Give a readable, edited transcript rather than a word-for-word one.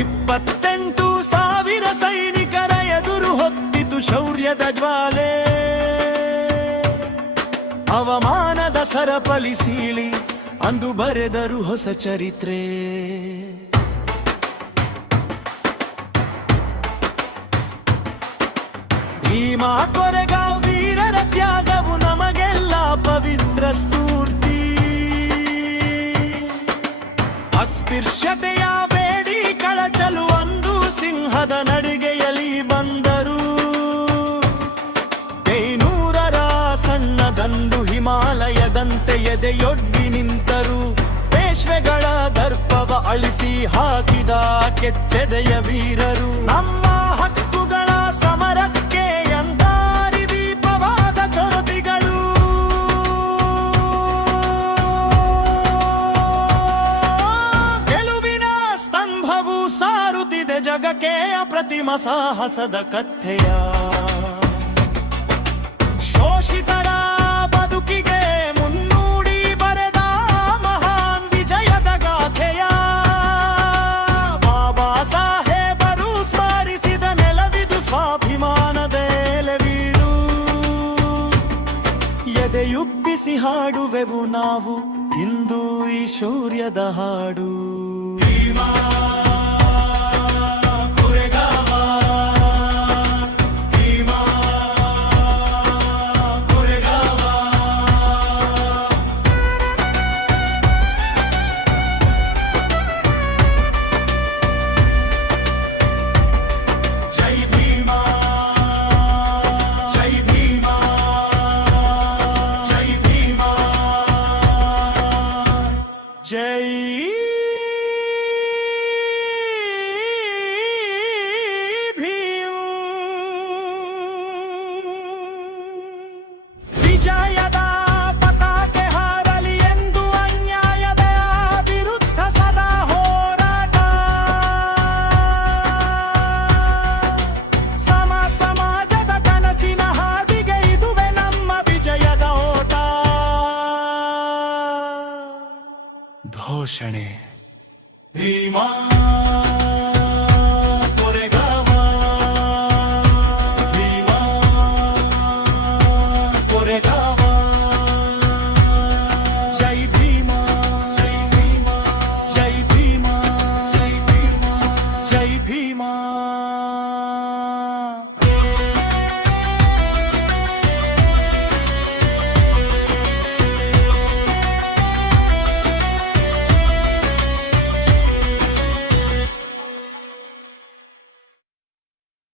28,000 ಸೈನಿಕರ ಎದುರು ಹೊತ್ತಿತು ಶೌರ್ಯದ ಜ್ವಾಲೆ. ಅವಮಾನದ ಸರಪಳಿ ಸೀಳಿ ಅಂದು ಬರೆದರು ಹೊಸ ಚರಿತ್ರೆ. ಭೀಮಾ ಕೊರೆಗಾಂವ್ ವೀರರ ತ್ಯಾಗವು ನಮಗೆಲ್ಲ ಪವಿತ್ರ ಸ್ಫೂರ್ತಿ. ಅಸ್ಪೃಶ್ಯತೆಯ ಬೇಡಿ ಕಳಚಲು ಒಂದು ಸಿಂಹದ ನಡಿಗೆಯಲ್ಲಿ ಬಂದರು. ಬೇನೂರರ ಸಣ್ಣದಂದು ಹಿಮಾಲಯದಂತೆ ಎದೆಯೊಡ್ಡಿ ನಿಂತರು. ಪೇಶ್ವೆಗಳ ದರ್ಪವ ಅಳಿಸಿ ಹಾಕಿದ ಕೆಚ್ಚೆದೆಯ ವೀರರು. ನಮ್ಮ ಹಕ್ಕುಗಳ ಸಮರಕ್ಕೆ ಎಂದಾರಿ ದೀಪವಾದ ಚೊರತಿಗಳು. ಗೆಲುವಿನ ಸ್ತಂಭವು ಸಾರುತ್ತಿದೆ ಜಗಕ್ಕೆ ಅಪ್ರತಿಮ ಸಾಹಸದ ಕಥೆಯ. ಶೋಷಿತರ ಬದುಕಿಗೆ ಮುನ್ನುಡಿ ಬರೆದ ಮಹಾನ್ ವಿಜಯದ ಗಾಥೆಯ. ಬಾಬಾ ಸಾಹೇಬರು ಸ್ಮರಿಸಿದ ನೆಲವಿದು ಸ್ವಾಭಿಮಾನದ ಎಲೆವೀಡು. ಎದೆಯುಬ್ಬಿಸಿ ಹಾಡುವೆವು ನಾವು ಇಂದು ಈ ಶೌರ್ಯದ ಹಾಡು. ಭೀಮಾ ಜೈ ಭೀಮ್. ವಿಜಯದ ಪತಾಕೆ ಹಾರಲಿ ಎಂದು ಅನ್ಯಾಯದ ವಿರುದ್ಧ ಸದಾ ಹೋರಾಟ. ಸಮಾಜದ ಕನಸಿನ ಹಾದಿಗೆ ಇದುವೆ ನಮ್ಮ ವಿಜಯದ ಓಟ. ಘೋಷಣೆ ಭೀಮಾ.